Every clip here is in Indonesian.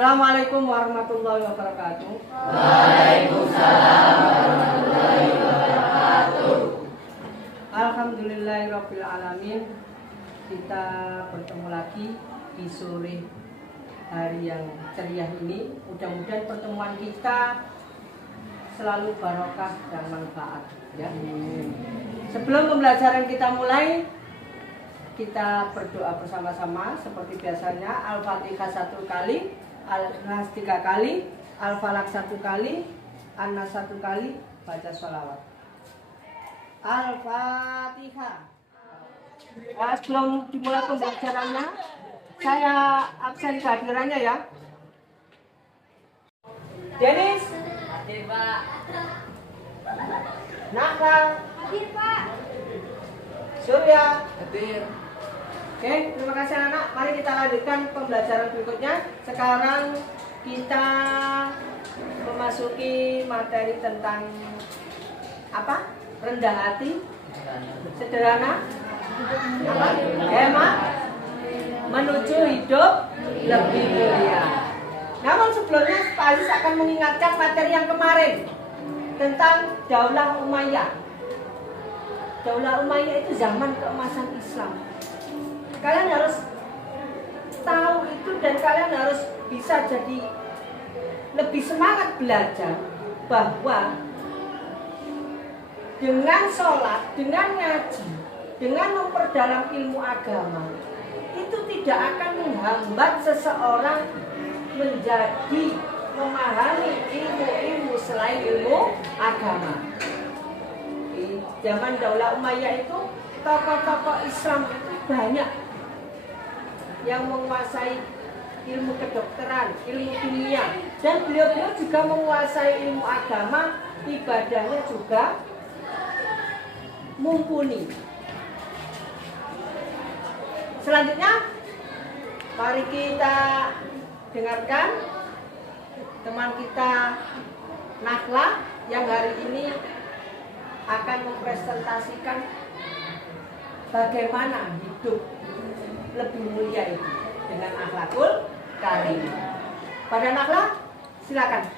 Assalamualaikum warahmatullahi wabarakatuh. Waalaikumsalam warahmatullahi wabarakatuh. Alhamdulillahirabbil alamin. Kita bertemu lagi di sore hari yang ceria ini. Mudah-mudahan pertemuan kita selalu barokah dan manfaat ya. Sebelum pembelajaran kita mulai, kita berdoa bersama-sama seperti biasanya. Al-Fatihah 1 kali, Al-Nas 3 kali, Al-Falaq 1 kali, An-Nas 1 kali, baca sholawat. Al-Fatihah. Sebelum dimulai pembelajarannya, saya absen kehadirannya ya. Denis, Hadir, Pak. Naka, Hadir, Pak. Surya. Hadir. Oke, terima kasih anak. Mari kita lanjutkan pembelajaran berikutnya. Sekarang kita memasuki materi tentang apa? Rendah hati, sederhana, apa? Hemat, menuju hidup lebih mulia. Namun sebelumnya Pak Aziz akan mengingatkan materi yang kemarin tentang Daulah Umayyah. Daulah Umayyah itu zaman keemasan Islam. Kalian harus tahu itu dan kalian harus bisa jadi lebih semangat belajar bahwa dengan sholat, dengan ngaji, dengan memperdalam ilmu agama itu tidak akan menghambat seseorang menjadi memahami ilmu-ilmu selain ilmu agama. Di zaman Daulah Umayyah itu tokoh-tokoh Islam itu banyak yang menguasai ilmu kedokteran, ilmu kimia, dan beliau-beliau juga menguasai ilmu agama, ibadahnya juga mumpuni. Selanjutnya, mari kita dengarkan teman kita Nakhlah yang hari ini akan mempresentasikan bagaimana hidup lebih mulia itu dengan akhlakul karim. Pada Nakhlah, silakan.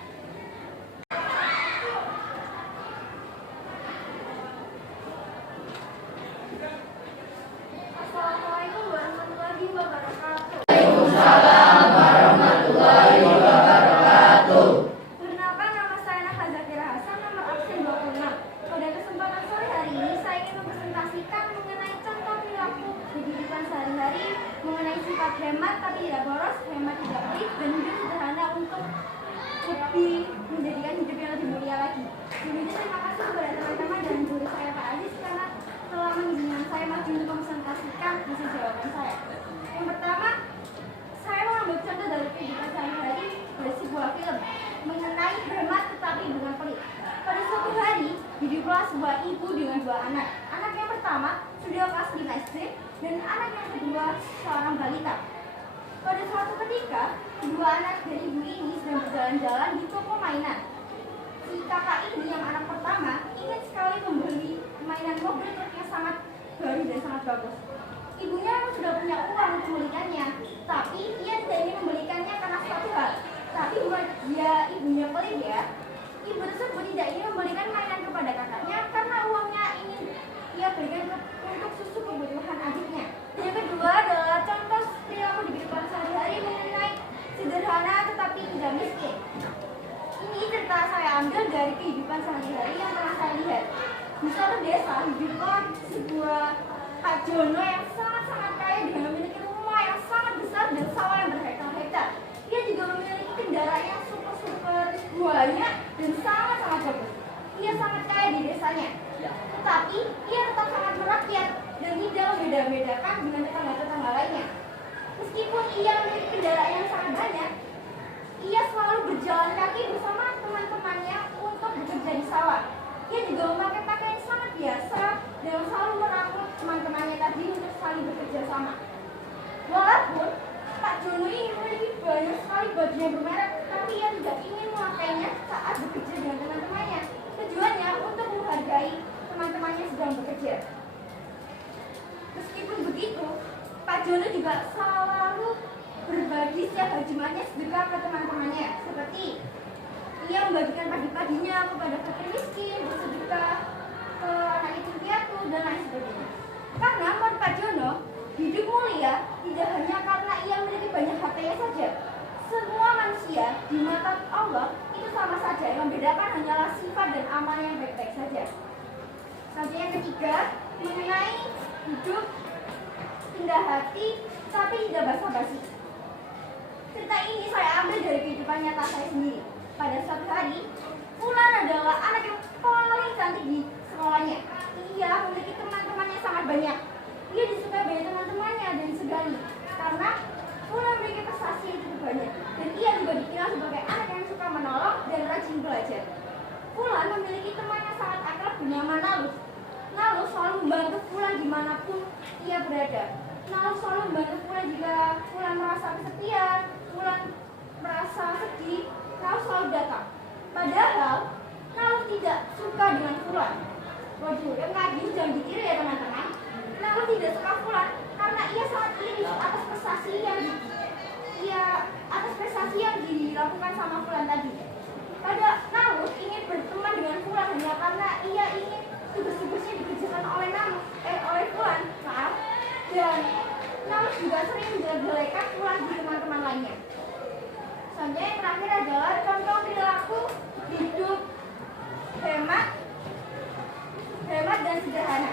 Assalamualaikum warahmatullahi wabarakatuh. Waalaikumsalam warahmatullahi wabarakatuh. Perkenalkan, nama saya Nakhlah Zakira Hasan, nomor absen 26. Pada kesempatan sore hari ini, saya ingin mempresentasikan mengenai contoh perilaku di kehidupan sehari-hari, mengenai sifat hemat tapi tidak boros, hemat tidak pelit, dan hidup sederhana untuk lebih menjadikan hidup yang lebih mulia lagi. Sebelumnya terima kasih kepada teman-teman dan guru saya Pak Aziz karena telah mengizinkan saya maju untuk mempresentasikan hasil jawaban saya. Yang pertama, saya mengambil contoh dari kehidupan sehari-hari dari sebuah film mengenai hemat tetapi bukan pelit. Pada suatu hari, hiduplah sebuah ibu dengan dua anak. Anak yang pertama sudah kelas 5 SD dan anak yang kedua seorang balita. Pada suatu ketika, kedua anak dari ibu ini sedang berjalan-jalan di toko mainan. Si kakak ini yang anak pertama ingin sekali membeli mainan mobil truk yang sangat baru dan sangat bagus. Ibunya memang sudah punya uang untuk membelikannya, tapi ia tidak ingin membelikannya karena suatu hal. Tapi bukan dia ibunya pelit ya. Ibu tersebut tidak ingin membelikan mainan kepada kakaknya karena uangnya ingin ia berikan untuk susu kebutuhan adiknya. Yang kedua adalah contoh perilaku di kehidupan sehari-hari mengenai sederhana tetapi tidak miskin. Ini cerita saya ambil dari kehidupan sehari-hari yang pernah saya lihat. Di suatu desa hiduplah sebuah Pak Jono yang sangat-sangat kaya dengan memiliki rumah yang sangat besar dan sawah yang berhektar-hektar. Ia juga memiliki kendaraan yang super-super banyak dan sangat-sangat bagus. Ia sangat kaya di desanya. Tetapi ia tetap sangat merakyat dan tidak membeda-bedakan dengan tetangga-tetangga lainnya. Meskipun ia memiliki kendaraan yang sangat banyak, ia selalu berjalan kaki bersama teman-temannya untuk bekerja di sawah. Ia juga memakai pakaian sangat biasa dan selalu merangkul teman-temannya tadi untuk saling bekerja sama. Walaupun Pak Jono ini memiliki banyak sekali baju yang bermerek, tapi ia tidak ingin memakainya saat bekerja dengan teman-temannya. Tujuannya untuk menghargai teman-temannya sedang bekerja. Meskipun begitu, Pak Jono juga selalu berbagi setiap hari Jumatnya sedekah ke teman-temannya, seperti ia membagikan padi-padinya kepada fakir miskin, bersedekah ke anak yatim piatu, dan lain sebagainya. Karena menurut Pak Jono, hidup mulia tidak hanya karena ia memiliki banyak hartanya saja. Semua manusia di mata Allah itu sama saja, yang membedakan hanyalah sifat dan amal yang baik-baik saja. Selanjutnya yang ketiga, mengenai hidup indah hati tapi tidak basa-basi. Cerita ini saya ambil dari kehidupan nyata saya sendiri. Pada suatu hari, Fulan adalah anak yang paling cantik di sekolahnya. Ia memiliki teman-teman yang sangat banyak. Ia disukai banyak teman-temannya dan disegani karena Fulan memiliki prestasi yang cukup banyak. Dan ia juga dikenal sebagai anak yang suka menolong dan rajin belajar. Fulan memiliki teman yang sangat akrab bernama Nalus. Nalus selalu membantu Fulan dimanapun ia berada. Nalus selalu membantu Fulan jika Fulan merasa kesepian, Fulan merasa sedih, Nalus selalu datang. Padahal Nalus tidak suka dengan Fulan. Waduh, yang lagi jangan dikira ya teman-teman. Nalus tidak suka Fulan karena ia sangat iri atas prestasi yang dilakukan sama Fulan tadi. Pada Nalus ingin berteman dengan Fulan hanya karena ia ingin tugas-tugasnya dikerjakan oleh Fulan. Dan Nalus juga sering menjelek-jelekan Fulan di teman-teman lainnya. Selanjutnya yang terakhir adalah contoh perilaku hidup hemat dan sederhana.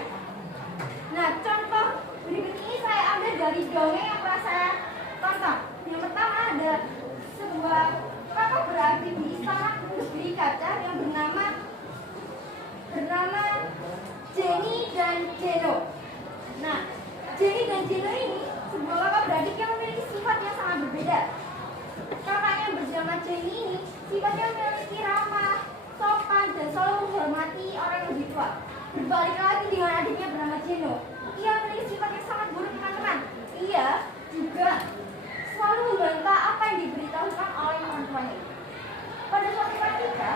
Nah, contoh berikut ini saya ambil dari dongeng yang pernah saya tonton. Yang pertama ada sebuah kakak beradik di istana negeri kaca yang bernama Jenny dan Jeno. Nah, Jenny dan Jeno ini sebuah kakak beradik yang memiliki sifat yang sangat berbeda. Kakak yang bernama Jenny ini sifatnya memiliki ramah, sopan, dan selalu menghormati orang yang lebih tua. Berbalik lagi dengan adiknya bernama Jeno. Ia memiliki sifat yang sangat buruk, teman-teman. Ia juga selalu membantah apa yang diberitahukan oleh orang tuanya. Pada suatu ketika,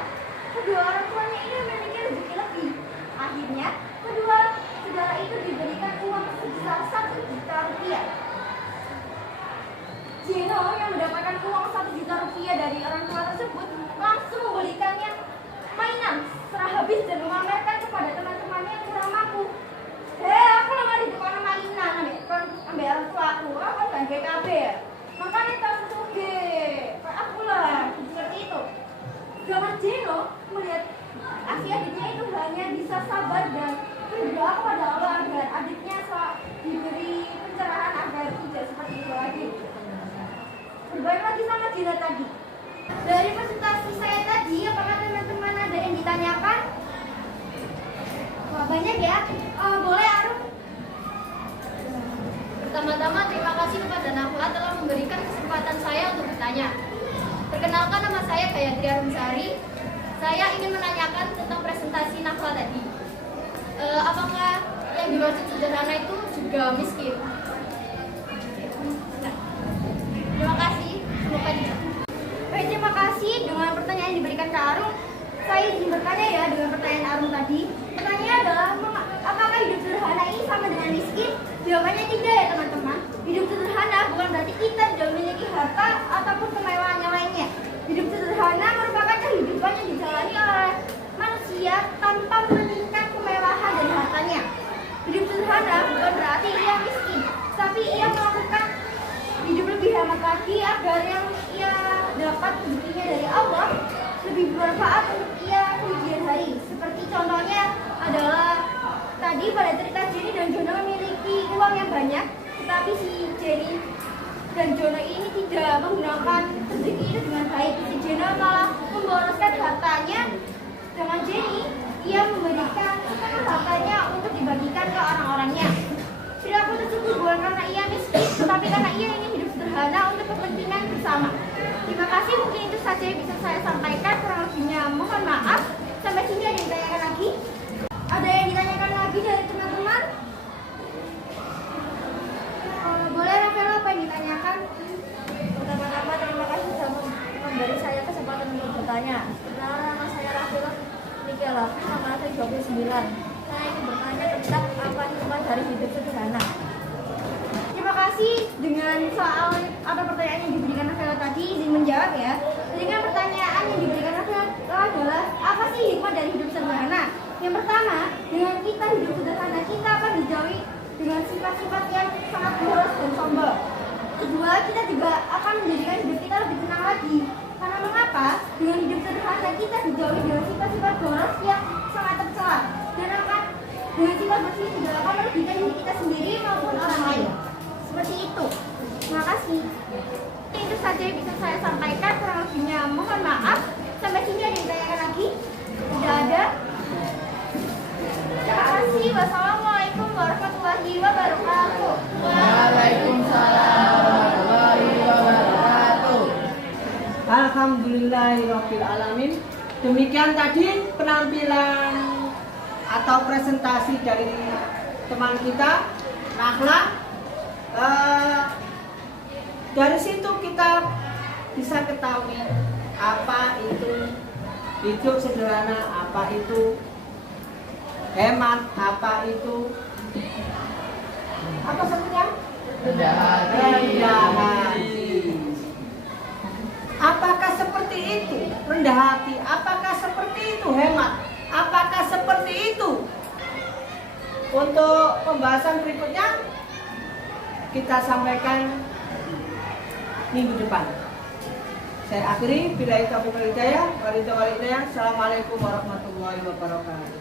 kedua orang tuanya ini memiliki rezeki lebih. Akhirnya, kedua saudara itu diberikan uang sebesar 1 juta rupiah. Jeno yang mendapatkan uang 1 juta rupiah dari orang tua tersebut langsung membelikannya mainan setelah habis dan memamerkan kepada teman-temannya yang kurang mampu. Aku lama di tukang mainan ambil orang tua aku kan GKB ya. Makanya tak sesuge aku lah seperti itu. Zaman Jeno melihat adiknya itu hanya bisa sabar dan berdoa kepada Allah agar adiknya diberi pencerahan agar tidak seperti itu lagi. Berbalik lagi sama Jeno tadi. Dari presentasi saya tadi, apakah teman-teman ada yang ditanyakan? Wah, banyak ya. Boleh Arum? Pertama-tama terima kasih kepada Nahwa telah memberikan kesempatan saya untuk bertanya. Perkenalkan, nama saya Gayatri Arumsari. Saya ingin menanyakan tentang presentasi Nahwa tadi. Apakah yang dimaksud sederhana itu juga miskin? Nah, terima kasih. Semoga tidak. Baik, terima kasih dengan pertanyaan yang diberikan ke Arum. Saya ingin bertanya ya dengan pertanyaan Arum tadi. Pertanyaannya adalah, apakah hidup sederhana ini sama dengan miskin? Jawabannya tidak ya teman-teman. Hidup sederhana bukan berarti kita tidak memiliki harta ataupun kemewahan yang lainnya. Hidup sederhana merupakan kehidupan yang dijalani oleh manusia tanpa menginginkan kemewahan dan hartanya. Hidup sederhana bukan berarti ia miskin, tapi ia melakukan hidup lebih hemat lagi agar yang ia dapat rezekinya dari Allah lebih bermanfaat untuk ia kemudian hari. Seperti contohnya adalah tadi pada cerita Jenny dan Jono memiliki uang yang banyak, tetapi si Jenny dan Jono ini tidak menggunakan rezeki itu dengan baik. Si Jono malah memboroskan hartanya, dengan Jenny ia memberikan setengah hartanya untuk dibagikan ke orang-orangnya. Perilaku tersebut bukan karena ia miskin, tetapi karena ia ingin hidup sederhana untuk kepentingan bersama. Terima kasih, mungkin itu saja yang bisa saya sampaikan. Kurang lebihnya mohon maaf. Sampai sini ada yang ditanyakan lagi? Ada yang ditanyakan lagi dari teman-teman? Boleh Rafael, apa yang ditanyakan? Pertama-tama terima kasih sudah memberi saya kesempatan untuk bertanya. Perkenalkan, nama saya Rafael Nikela, nama saya 29. Saya ingin bertanya tentang apa hikmah dari hidup sederhana. Terima kasih dengan soal atau pertanyaan yang diberikan Nafela tadi, izin menjawab ya. Jadi kan pertanyaan yang diberikan Nafela adalah apa sih hikmah dari hidup sederhana? Yang pertama, dengan kita hidup sederhana kita akan dijauhi dengan sifat-sifat yang sangat boros dan sombong. Kedua, kita juga akan menjadikan hidup kita lebih tenang lagi. Karena mengapa? Dengan hidup sederhana kita dijauhi dengan sifat-sifat boros yang sangat tercela. Dan akan dengan sifat bersih juga akan merugikan diri kita sendiri maupun orang lain. Seperti itu. Terima kasih. Itu saja yang bisa saya sampaikan. Kurang lebihnya mohon maaf. Sampai sini ada yang ditanyakan lagi? Tidak ada? Terima kasih. Wassalamualaikum warahmatullahi wabarakatuh. Waalaikumsalam warahmatullahi wabarakatuh. Alhamdulillahirabbil alamin. Demikian tadi penampilan atau presentasi dari teman kita Nahla. Dari situ kita bisa ketahui apa itu hidup sederhana, apa itu hemat, apa itu apa sebutnya? Rendah hati. Rendah hati. Apakah seperti itu rendah hati? Apakah seperti itu hemat? Apakah seperti itu? Untuk pembahasan berikutnya kita sampaikan minggu depan. Saya akhiri, billahi taufiq wal hidayah. Assalamualaikum warahmatullahi wabarakatuh.